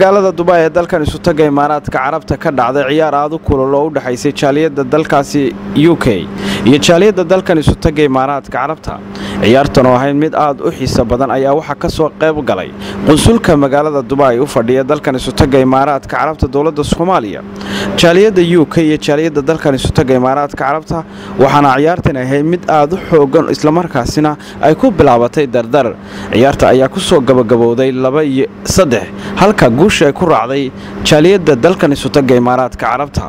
magaalada Dubai ee dalkan isu tagay Imaaraadka Carabta ka dhacday ciyaar aad u kulul oo u dhaxaysay jaaliyada dalkaasi UK iyo jaaliyada dalkan isu tagay Imaaraadka Carabta. ciyaartan oo ahayd mid aad u xiiso badan ayaa waxa ka soo qayb galay qunsulka magaalada Dubai u fadhiya dalkan isu tagay Imaaraadka Carabta dawladda Soomaaliya, jaaliyada UK iyo jaaliyada dalkan isu tagay Imaaraadka Carabta. waxaana ciyaartan ahayd mid aad u xoogan isla markaasina ay ku bilaabatay dardar. ciyaarta ayaa ku soo gabagabowday 2-3 halka guusha ay ku raacday jaaliyada dalkan isu tagay Imaaraadka Carabta.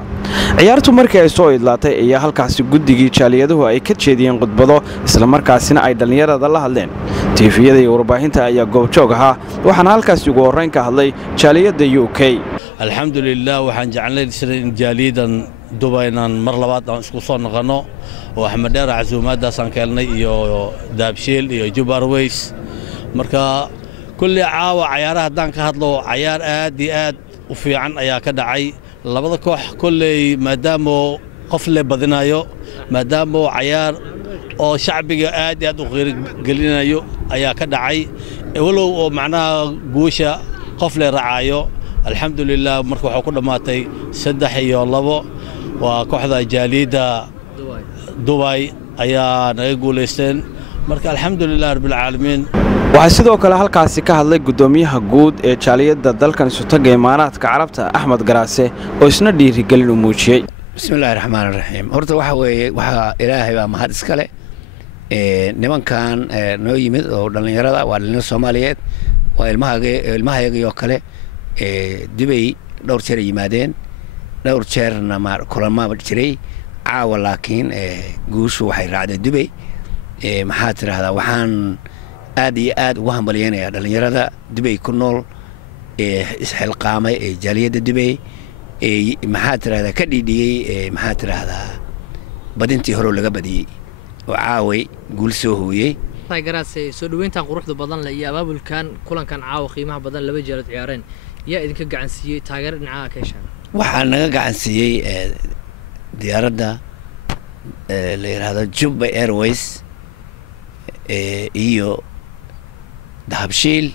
ciyaartu markii ay soo idlaatay ayaa halkaasi guddigii jaaliyaduhu ay ka jeediyeen khudbado isla markaasina ay dhalinyarada la hadleen. TV-yada iyo warbaahinta ayaa goobjoog ahaa, waxaana halkaasi ugu horreyn ka hadlay jaaliyada UK. alxamdulillaah waxaan jeclahay in jaaliyadan Dubai inaan mar labaad aan isku soo noqono oo Axmed Dheer casuumaadaas aan keenay iyo Daabshiil iyo Juba Airways. marka kulli caawa ciyaaraha haddaan ka hadlo ciyaar aad iyo aad u fiican ayaa ka dhacay labada koox. kulli maadaama qof le badinayo, maadaama ciyaar oo shacbiga aad iyo aad u qiirgelinayo ayaa ka dhacay, walow oo macnaha guusha qof le raacayo. alxamdulillaah marka waxa ku dhamaatay 3-2 waa kooxda jaaliyada Dubai ayaa naga guuleysteen. marka alxamdulillaah rabbil caalamiin. waxaa sidoo kale halkaasi ka hadlay gudoomiyaha guud ee jaaliyada dalkan isu tagay Imaaraadka Carabta Axmed Garaase oo isna dhiirigelin u muujiyay. bismillaahir rahmaanir rahiim. horta waxa weeye waxa Ilaahay baa mahad iska leh nimankan noo yimid oo dhalinyarada waa dhalinyaro Soomaaliyeed waa ilmahayaga kale Dubai dhowr jeer yimaadeen, dhowr jeerna kulamo jiray caawa, laakiin guushu waxay raacday Dubai. maxaa tiraahdaa waxaan aad iyo aad ugu hambaliyeenayaa dhalinyarada Dubai ku nool isxilqaamay jaaliyada Dubai maxaa tiraahdaa ka dhidhiyay maxaa tiraahdaa badintii hore laga badiyay oo caaway guul soo hooyay. Garaase soo dhaweyntan quruxda badan la iyo abaabulkan kulankan caawa qiimaha badan laba jeer ciyaareen yaa idinka gacan siiyay taageero dhinaca ka heshaan? waxaa naga gacan siiyay diyaaradda la yiraahdo Juba Airways iyo Dahabshiil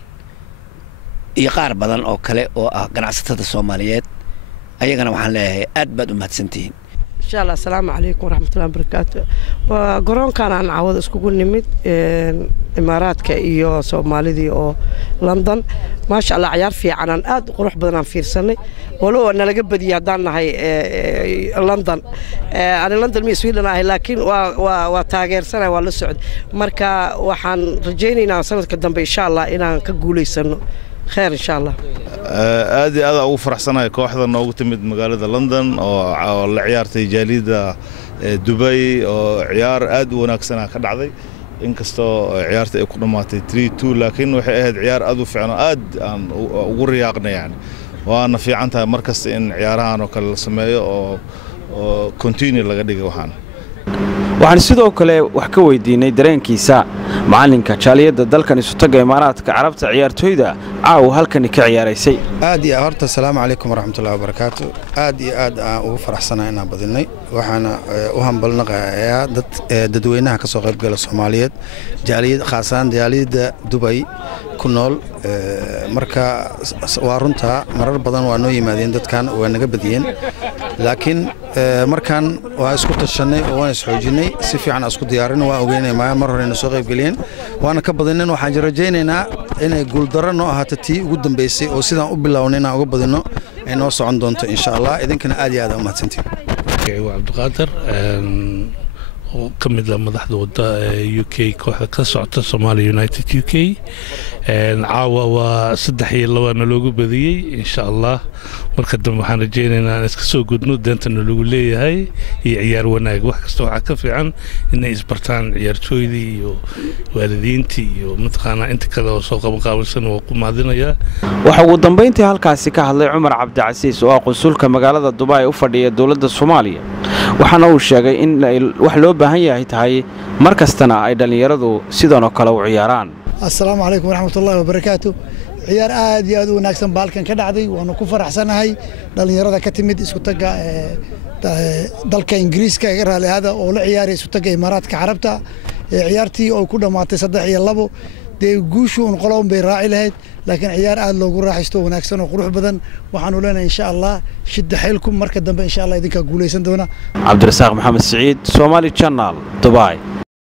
iyo qaar badan oo kale oo ah ganacsatada Soomaaliyeed. ayagana waxaan leeyahay aad baad u mahadsantihiin. إن شاء الله السلام عليكم ورحمة الله وبركاته. وقرون كان عن عوض اسكو نمت إمارات كإيو سومالي أو لندن. ما شاء الله عيار في عنان آد قروح بدنا في سنة ولو أن لقب بدي يدانا هاي لندن. أنا لندن ميسوي لنا هاي لكن وتاجر سنة ولا سعود مركا وحن رجينا سنة قدام إن شاء الله إنا كقولي سنة خير إن شاء الله. aad ugu faraxsanahay kooxda noogu timid magaalada London oo la ciyaartay jaaliyada Dubai oo ciyaar aad u wanaagsan ka dhacday. inkastoo ciyaarta ay ku dhamaatay 3-2 laakiin waxay ahayd ciyaar aad u fiican aad aan ugu riyaaqnay yani. waana fiican tahay markas in ciyaarahan oo kale la sameeyo oo continue laga dhigo waxaan. waxaan sidoo kale wax ka weydiinay dareenkiisa macalinka jaaliyada dalkan isu tagay Imaaraadka Carabta ciyaartooyda caaw halkan ka ciyaaraysay. aad iyo horta assalaamu calaykum waraxmatullaahi wabarakaatu. aad iyo aad aan ugu faraxsanahay inaan badinay. waxaana u hambalnaqayaa dadweynaha ka soo qayb gala Soomaaliyeed, jaaliyad khaasan jaaliyada Dubai ku nool. marka waa runta marar badan waa noo yimaadeen dadkan waa naga badiyeen, laakiin markan waa isku tashanay oo waan isxoojinay si fiican isku diyaarinay. waa ogeynay mar hore inay soo qayb galeen waana ka badineen. waxaan rajaynaynaa inay guul darro noo ahaato tii ugu dambeysay oo sidaan u bilownay inaan uga badino ay noo socon doonto insha Allah. idinkana aad iyo aad u mahadsantihiin. Cabdiqaadir oo ka mid ah madaxda wadda UK kooxda ka socota Somali United UK. caawa waa 3-2 loogu badiyay insha Allah. marka dambe waxaan rajaynaynaa in iska soo gudno deentana lagu leeyahay iyo ciyaar wanaag. wax kasta waxa ka fiican inay isbartaan ciyaartooydii iyo waalidiintii iyo mataqaanaa inta kale oo soo qabanqaabilsan oo ku mahadinaya. waxa ugu dambeyntii halkaasi ka hadlay Cumar Cabdicasiis oo qunsulka magaalada Dubai u fadhiya dawladda Soomaaliya. waxaana uu sheegay in wax loo baahan yahay tahay markastana ay dhalinyaradu sidoo kale u ciyaaraan. السلام عليكم ورحمة الله وبركاته. ciyaar aad iyo aad u wanaagsan baalkan ka dhacday. waanu ku faraxsanahay dhalinyarada ka timid isku taga dalka Ingiriiska ee raalihaada oo la ciyaaray isku taga Imaaraadka Carabta. ciyaartii oo ku dhamaatay 3-2 dee guushu un qoloon bay raaci lahayd laakiin ciyaar aad loogu raaxaysto wanaagsan oo qurux badan waxaanu leenahay insha Allah shidda xilkum marka dambe insha Allah idinka guuleysan doona Cabdirasaaq Maxamed Saciid Somali Channel Dubai